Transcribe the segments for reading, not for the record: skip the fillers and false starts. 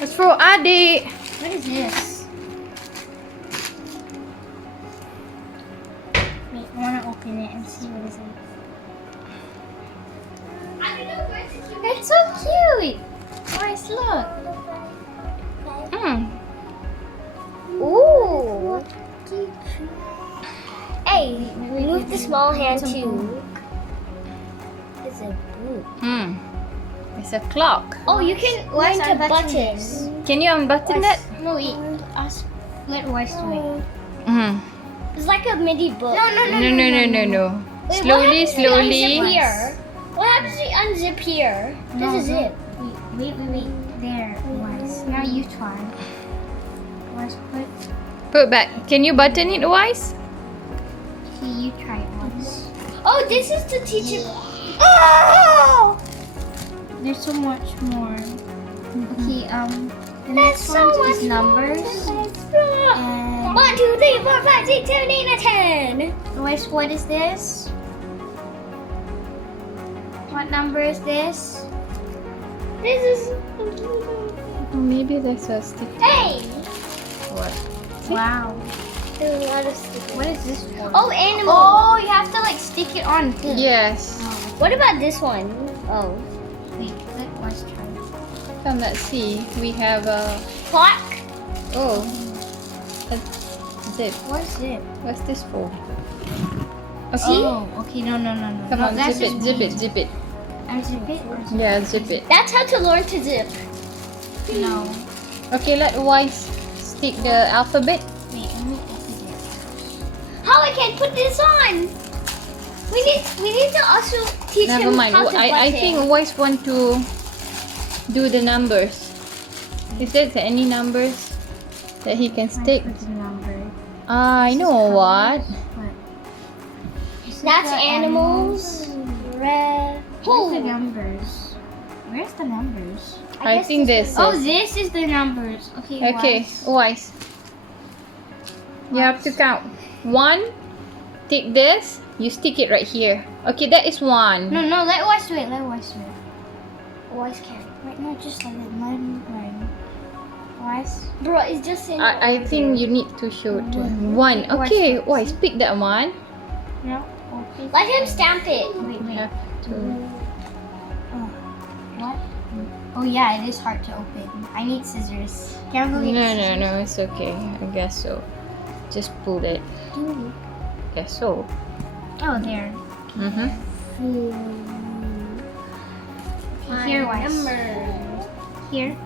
It's for Adik. What is this? Wait, I want to open it and see what is it. It's so cute. Guys, look. Ooh. Hey, move the small hand too. It's a boot. It's a clock. Oh, you can wind the buttons. Can you unbutton that? No, wait. Let Weiss do it. It's like a mini book. No. Wait, Slowly, what happens if slowly. you unzip here? What happens if you unzip here? There's a zip. Wait. There, Weiss. Now you try. Weiss, Put back. Can you button it, Wise? okay, you try it once. Oh, this is to teach it. Oh! There's so much more. Okay, the next one is numbers. 1, 2, 3, 4, 5, 6, 7, 8, 9, 10. Weiss, what is this? What number is this? This is. Maybe that's a stick. Hey! What? Wow. There's a lot of stickers. What is this for? Oh, animal. Oh, you have to like stick it on. Yes. What about this one? Oh. Wait, let us try. Come, let's see. We have a. Clock. Oh. A zip. What's it? What's this for? Okay. Oh, okay. No. Come No, on, that's zip just it. Zip it. Unzip it? Yeah, zip it. That's how to learn to zip. No. Okay, let Wise stick the alphabet. Wait, let me open it. How I can put this on? We need to also teach Never him mind. how to button. I think Wise want to do the numbers. Is there any numbers that he can stick? What's the number? I know what. That's animals. Red. Where's the numbers? Where's the numbers? I think this Oh, is. this is the numbers. Okay. Okay, Wise. You have to count. 1. Take this. You stick it right here. Okay, that is 1. No, let Weiss do it. Weiss can't. Right now, just let him run. Weiss. Bro, it's just in. I think you need to show it to him. 1. Okay, Wise, pick that one. No. Okay. Let him stamp it. Wait. You have to. What? Oh yeah, it is hard to open. I need scissors. Can't believe No, it's okay. I guess so. Just pull it. Guess so. Oh, there. Here, Weiss. Here.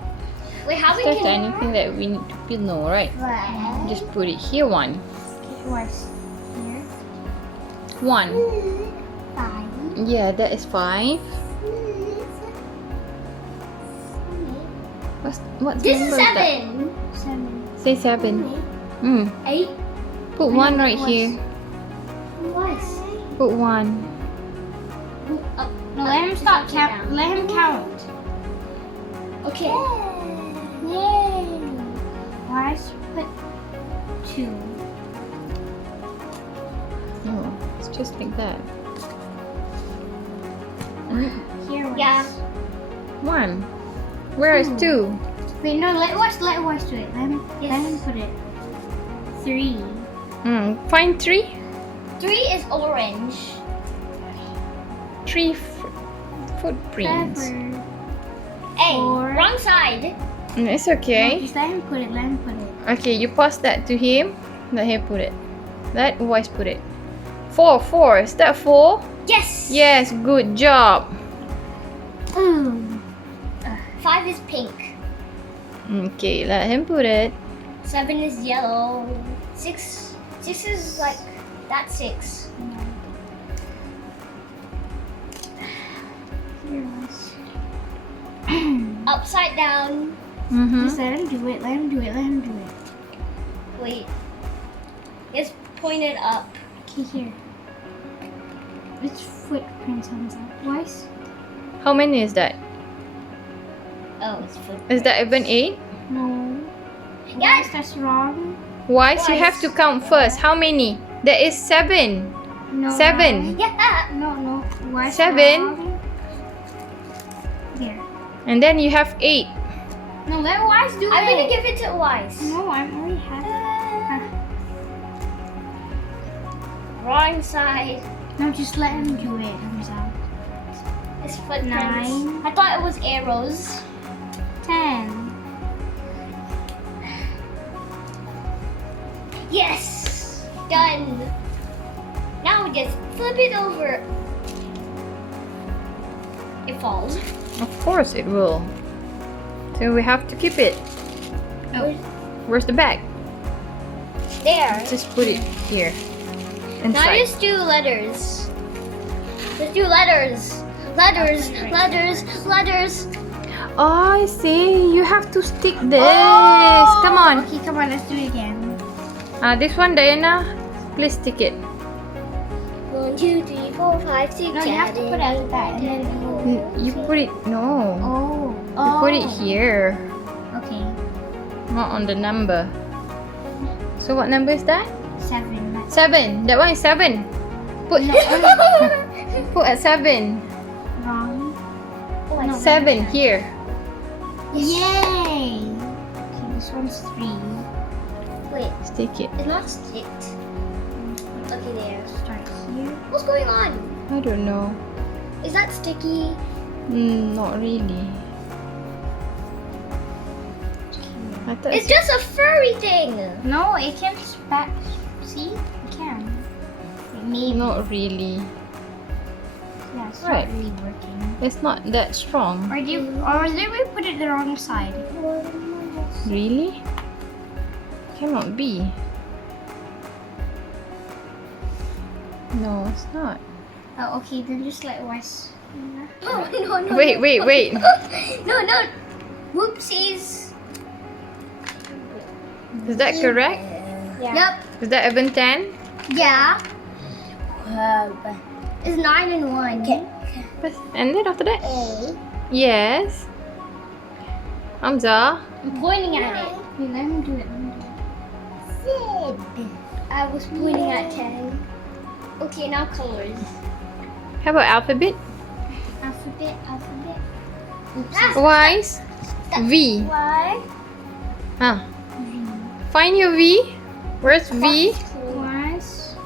Wait, how we Is there can? anything that we need to know, right? Just put it here. 1. Weiss. Here. 1. 5. Yeah, that is 5. What's This is number that? 7. Say 7. 8. Put 1 right here. What? Put 1. Oh, no, let him stop count. Let him count. Okay. Yay! Weiss, put 2. No, it's just like that. Here, Weiss. Yeah. 1. Where is 2? Wait, no, let Weiss do it. Let him put it. 3. Find 3. 3 is orange. 3 footprints. Hey, wrong side. It's okay. No, just let him put it. Okay, you pass that to him. Let him put it. Let Wise put it. 4. Is that 4? Yes. Yes, good job. 5 is pink. Okay, let him put it. 7 is yellow. 6 is like that's 6. Upside down. Just let him do it. Wait. It's pointed up. Okay, here. It's footprints on top. Weiss? How many is that? Oh, it's footprints. Is that even 8? No. Yes, that's wrong. Wise, you have to count first. How many? There is 7. No. 7. Yeah. No. Weiss 7. wrong. There. And then you have 8. No, let Wise do it. I'm gonna give it to Wise. No, I'm already had it. Wrong side. No, just let him do it himself. It's footprints. 9. I thought it was arrows. 10. Yes! Done. Now we just flip it over. It falls. Of course it will. So we have to keep it. Oh. Where's the bag? There. Just put it here. Now Inside. just do letters. Just do letters. Letters, letters, letters. Oh, I see. You have to stick this. Oh! Come on. Okay, come on, let's do it again. This one, Diana. Please stick it. 1, 2, 3, 4, 5, 6, No, you have to put it like that and then You put it. No. Oh. You put it here. Okay. Not on the number. So what number is that? 7. 7. That one is 7. Put. Put at 7. Wrong. No. 7 here. Yay! Okay, this one's 3. Wait, Stick it. it's not sticked. Okay, there. Start here. What's going on? I don't know. Is that sticky? Not really. I thought It's just a furry thing. No, it can spat. See? It can. Maybe. not really. Yeah, it's Right. not really working. It's not that strong. Or did we put it the wrong side? Really? Cannot be. No, it's not. Oh, okay, then just let Wes. Oh, no, no. Wait, wait, wait. No, no. Whoopsies. Is that correct? Yep. Is that even 10? Yeah. It's 9 and 1. And then after that? A. Yes. Hamza. I'm pointing at it. Wait, let him do it. Sid. I was pointing at 10. Okay, now colors. How about alphabet? Alphabet. That's Wise. V. why. Huh. Find your V. Where's V? Wes.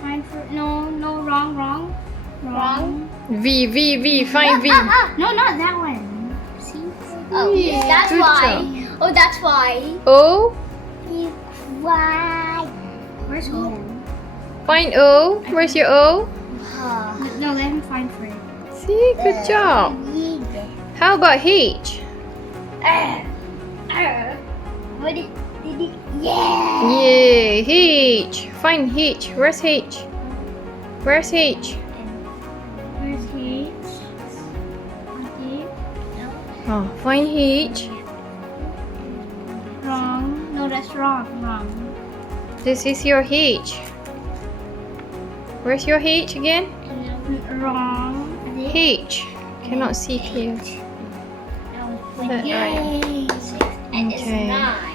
Fine for wrong. Wrong. V, V, V. Find V. No, not that one. See? Oh, Yeah, that's good why. job. Oh, that's why. O. Why? Where's O? Find O. Where's your O? No, let him find for it. See, good job. How about H? What did it? Yeah. Yay, H. Find H. Where's H? Where's H? Where's H? Okay. Oh, find H. Wrong. No, that's wrong. This is your H. Where's your H again? Wrong. H. Cannot see clear. That right. And it's Okay. 9.